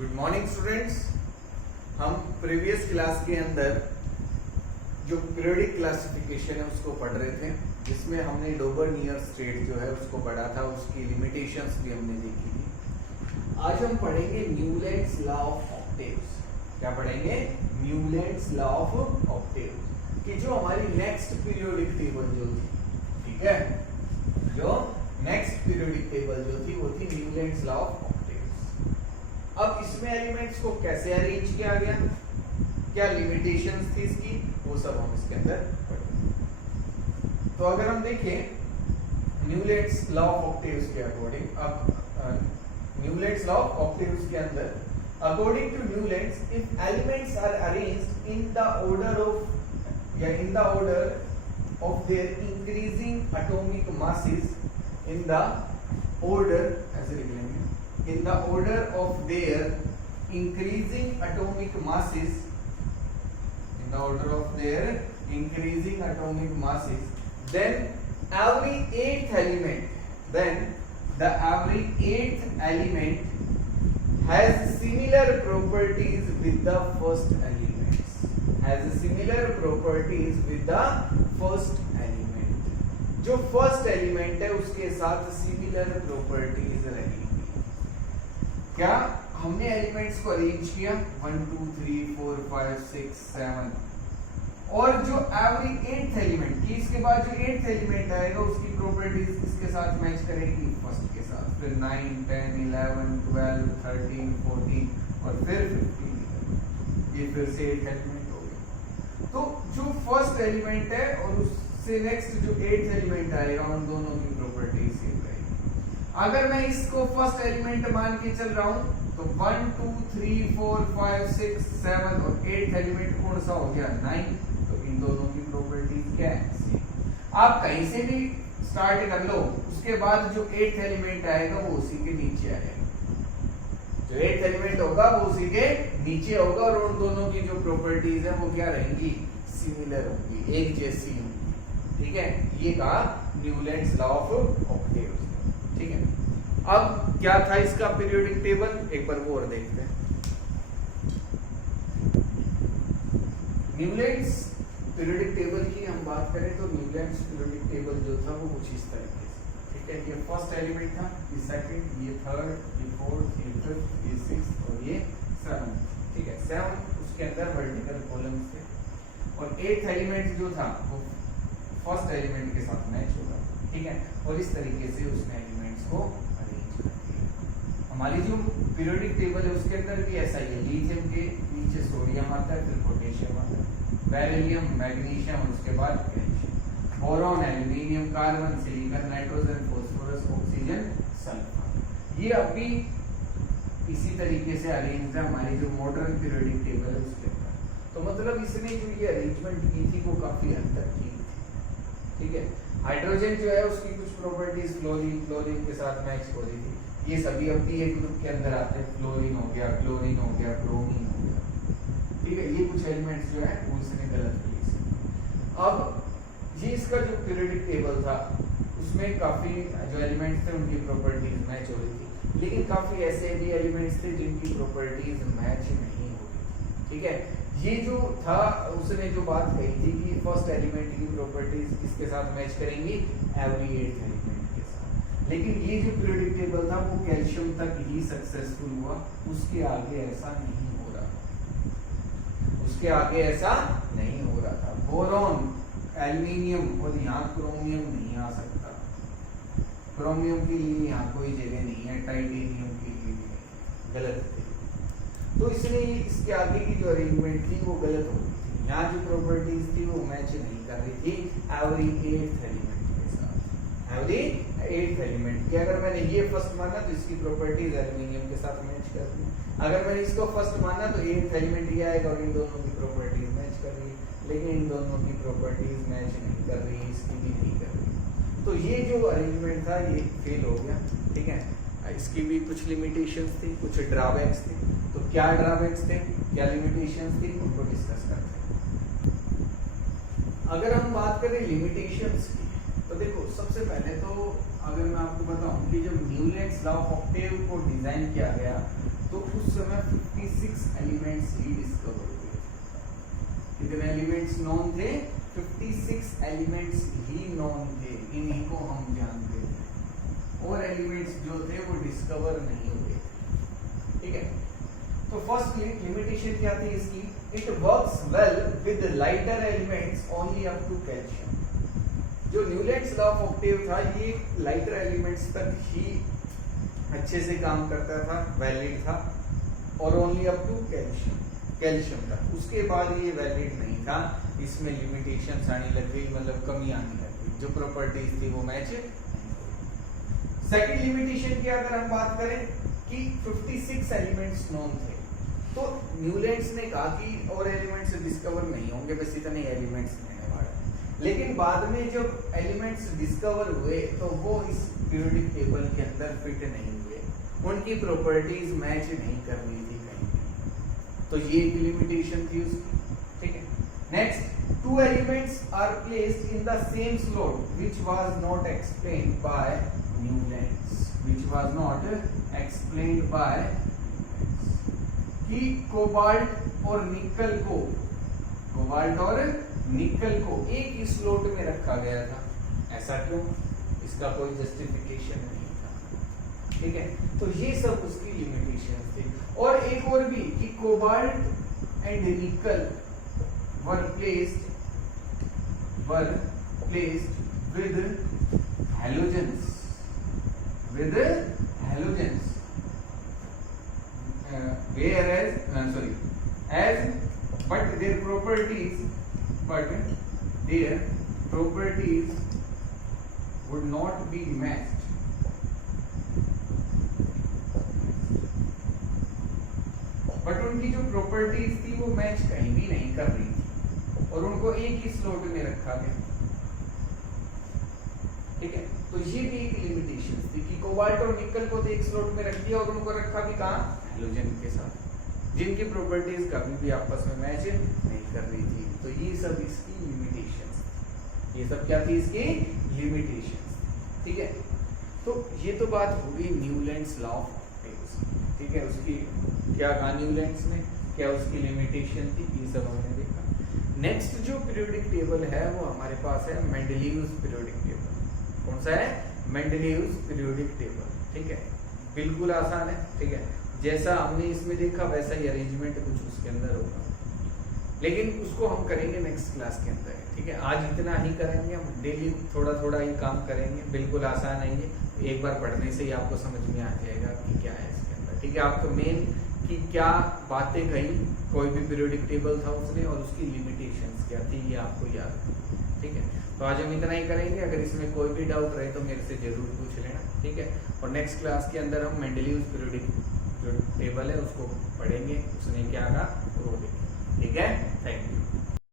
Good morning students. हम previous class के अंदर जो पीरियोडिक क्लासिफिकेशन है उसको पढ़ रहे थे, जिसमें हमने डोबर-नियर स्टेट जो है उसको पढ़ा था, उसकी लिमिटेशंस भी हमने देखी थी। आज हम पढ़ेंगे न्यूलैंड्स लॉ ऑफ ऑक्टेव्स। क्या पढ़ेंगे? न्यूलैंड्स लॉ ऑफ ऑक्टेव्स, कि जो हमारी नेक्स्ट पीरियोडिक टेबल जो थी, ठीक है, जो नेक्स्ट पीरियोडिक टेबल जो थी वो थी न्यूलैंड्स लॉ ऑफ ऑक्टेव्स। अब इसमें एलिमेंट्स को कैसे अरेंज किया गया, क्या लिमिटेशंस थी इसकी, वो सब हम इसके अंदर पढ़ेंगे। तो अगर हम देखें न्यूलैंड्स लॉ ऑफ ऑक्टेव्स के अकॉर्डिंग, अब न्यूलैंड्स लॉ ऑफ ऑक्टेव्स के अंदर according to Newlands, if elements are arranged in the order of या in the order of their increasing atomic masses, in the order ऐसे लिख लेंगे, in the order of their increasing atomic masses, in the order of their increasing atomic masses, then every eighth element, then the every eighth element has similar properties with the first elements, has similar properties with the first element. जो first element है उसके साथ similar properties रहेंगी। क्या हमने elements को arrange किया 1 2 3 4 5 6 7, और जो एवरी एट्थ एलिमेंट की इसके बाद जो एट्थ एलिमेंट आएगा उसकी प्रॉपर्टीज इसके साथ मैच करेगी फर्स्ट के साथ, फिर 9 10 11 12 13 14 और फिर 15, ये फिर से एट्थ एलिमेंट। तो जो फर्स्ट एलिमेंट है और उससे नेक्स्ट जो एट्थ एलिमेंट आएगा उन दोनों की प्रॉपर्टीज सेम रहेगी। अगर मैं इसको फर्स्ट एलिमेंट मान के चल रहा हूं तो 1 2 3 4 5 6 7 और एट्थ एलिमेंट कौन सा हो गया 9, तो इन दोनों की प्रॉपर्टीज क्या है सेम। आप कहीं से भी स्टार्ट कर लो, उसके बाद जो एट्थ एलिमेंट आएगा वो उसी के नीचे आएगा, जो एट्थ एलिमेंट होगा वो उसी के नीचे होगा, और उन दोनों की जो प्रॉपर्टीज है वो क्या रहेंगी, सिमिलर होंगी, एक जैसी होंगी। ठीक है, ये कहा न्यूलैंड्स लॉ ऑफ ऑक्टेव्स। ठीक है, अब क्या था इसका पीरियोडिक टेबल, एक बार वो और देखते हैं। न्यूलैंड्स पीरियोडिक टेबल की हम बात करें तो न्यूलैंड्स पीरियोडिक टेबल जो था वो कुछ इस तरीके से, ठीक है, ये फर्स्ट एलिमेंट था, ये सेकंड, ये थर्ड, ये फोर्थ, ये फिफ्थ, ये सिक्स्थ और ये सेवंथ। ठीक है, 7 उसके अंदर वर्टिकल कॉलम्स थे, और एट्थ एलिमेंट जो था वो फर्स्ट एलिमेंट के साथ मैच होगा। ठीक है, और इस तरीके से उसने एलिमेंट्स को अरेंज कर दिया। हमारी जो पीरियोडिक टेबल है उसके अंदर भी ऐसा ही है, लिथियम के नीचे सोडियम आता है, फिर पोटेशियम आता है, बेरिलियम, मैग्नीशियम, उसके बाद calcium, boron, aluminium, carbon, silicon, nitrogen, phosphorus, oxygen, sulphur. ये अभी इसी तरीके से अरेंज है हमारी जो मॉडर्न पीरियोडिक टेबल है उसके अंदर। तो मतलब इसने जो ये अरेंजमेंट की थी वो काफी हद तक ठीक थी। ठीक है, हाइड्रोजन जो है उसकी कुछ प्रॉपर्टीज फ्लोरीन के साथ मैच हो रही थी, ये सभी अभी एक ग्रुप के अंदर आते हैं, फ्लोरीन हो गया, क्लोरीन हो गया, ब्रोमीन हो गया। ठीक है, ये कुछ एलिमेंट्स जो है वो इसने गलत किए। अब ये इसका जो पीरियोडिक टेबल था उसमें काफी जो एलिमेंट्स थे उनकी प्रॉपर्टीज मैच हो रही थी, लेकिन काफी ऐसे भी एलिमेंट्स थे जिनकी प्रॉपर्टीज मैच नहीं हो रही थी। ठीक है, ये जो था उसने जो बात कही थी कि फर्स्ट एलिमेंट की प्रॉपर्टीज किसके साथ मैच करेंगी, एवरी एट्थ एलिमेंट के साथ, लेकिन ये जो पीरियोडिक टेबल था वो कैल्शियम तक ही सक्सेसफुल हुआ, उसके आगे ऐसा नहीं हो रहा, उसके आगे ऐसा नहीं हो रहा था। बोरॉन, एल्यूमिनियम और यहाँ क्रोमियम नहीं आ सकता, क्रोमियम के लिए यहाँ कोई जगह नहीं है, टाइटेनियम के लिए भी नहीं, गलत थी। तो इसलिए इसके आगे की जो अरेंजमेंट थी वो गलत हो गई थी, यहाँ जो प्रॉपर्टीज थी वो मैच नहीं कर रही थी एवरी एट्थ एलिमेंट के साथ। एवरी एट्थ एलिमेंट की अगर मैंने ये फर्स्ट माना तो इसकी प्रॉपर्टीज एल्यूमिनियम के साथ मैच कर रही, अगर मैंने इसको फर्स्ट माना तो एट्थ एलिमेंट ये आएगा और इन दोनों की प्रॉपर्टीज मैच कर रही, लेकिन इन दोनों की प्रॉपर्टीज मैच नहीं कर रही, इसकी भी नहीं कर रही। तो ये जो अरेंजमेंट था ये फेल हो गया। ठीक है, इसकी भी कुछ लिमिटेशंस थी, कुछ ड्रॉबैक्स थे। तो क्या ड्रॉबैक्स थे, क्या लिमिटेशंस थी, उनको डिस्कस करते हैं। अगर हम बात करें लिमिटेशंस की तो देखो, सबसे पहले तो अगर मैं आपको बताऊं कि जब न्यूलैंड्स लॉ ऑफ ऑक्टेव को डिजाइन किया गया तो उस समय 56 एलिमेंट्स ही डिस्कवर हुए। कितने एलिमेंट्स नॉन थे? 56 एलिमेंट्स ही नॉन थे, इन्हीं को हम जानते थे, और एलिमेंट्स जो थे वो डिस्कवर नहीं हुए। ठीक है, तो फर्स्ट लिमिटेशन क्या थी इसकी? It works well with lighter elements only up to calcium. जो न्यूलैंड्स लॉ ऑफ ऑक्टेव था, ये लाइटर एलिमेंट्स तक ही अच्छे से काम करता था, वैलिड था, और ओनली अप टू कैल्शियम तक। उसके बाद ये वैलिड नहीं था, इसमें लिमिटेशंस आने लग गई, मतलब कमी आने लग गई, जो प्रॉपर्टीज थी वो मैच नहीं हुई। सेकंड लिमिटेशन की अगर हम बात करें कि 56 एलिमेंट्स नॉन थे, तो न्यूलैंड्स ने कहा कि और एलिमेंट्स डिस्कवर नहीं होंगे, बस इतने एलिमेंट्स रहने वाले। लेकिन बाद में जब एलिमेंट्स डिस्कवर हुए तो वो इस पीरियोडिक टेबल के अंदर फिट नहीं हुए, उनकी प्रॉपर्टीज मैच नहीं कर रही थी कहीं, तो ये एक लिमिटेशन थी उसकी। ठीक है, next, 2 elements are placed in the same slot which was not explained by Newlands, which was not explained by, कि कोबाल्ट और निकल को एक ही स्लॉट में रखा गया था। ऐसा क्यों? इसका कोई जस्टिफिकेशन नहीं था। ठीक है, तो ये सब उसकी लिमिटेशन थी। और एक और भी कि कोबाल्ट एंड निकल were placed with halogens, but their properties would not be matched. But उनकी जो प्रॉपर्टीज थी वो मैच कहीं भी नहीं कर रही थी, और उनको एक ही स्लॉट में रखा गया। ठीक है, तो ये भी एक लिमिटेशन थी कि कोबाल्ट और निकल को तो एक स्लॉट में रख दिया, और उनको रखा भी कहाँ? हैलोजन के साथ, जिनकी प्रॉपर्टीज कभी भी आपस में मैच नहीं कर रही थी। तो ये सब इसकी लिमिटेशंस, ये सब क्या थी? इसकी लिमिटेशंस। ठीक है, तो ये तो बात हो गई न्यूलैंड्स लॉ ऑफ ऑक्टेव्स। ठीक है, उसकी क्या कहा न्यूलैंड्स ने, क्या उसकी लिमिटेशन थी, ये सब हमने देखा। नेक्स्ट जो पीरियोडिक टेबल है वो हमारे पास है मेंडलीव्स पीरियोडिक टेबल। कौन सा है? Mendeleev's periodic table. ठीक है, बिल्कुल आसान है। ठीक है, जैसा हमने इसमें देखा वैसा ही अरेंजमेंट कुछ उसके अंदर होगा, लेकिन उसको हम करेंगे नेक्स्ट क्लास के अंदर। ठीक है, आज इतना ही करेंगे, हम डेली थोड़ा थोड़ा ही काम करेंगे, बिल्कुल आसान है ये, एक बार पढ़ने से ही आपको समझ में आ जाएगा कि क्या है इसके अंदर। ठीक है, आपको मेन कि क्या बातें कही, कोई भी पीरियोडिक टेबल था उसने और उसकी लिमिटेशंस क्या थी, ये आपको याद है। ठीक है, तो आज हम इतना ही करेंगे। अगर इसमें कोई भी डाउट रहे तो मेरे से जरूर पूछ लेना। ठीक है, और नेक्स्ट क्लास के अंदर हम मेंडलीव्स पीरियोडिक जो टेबल है उसको पढ़ेंगे, उसने क्या कहा वो देखेंगे। ठीक है, थैंक यू।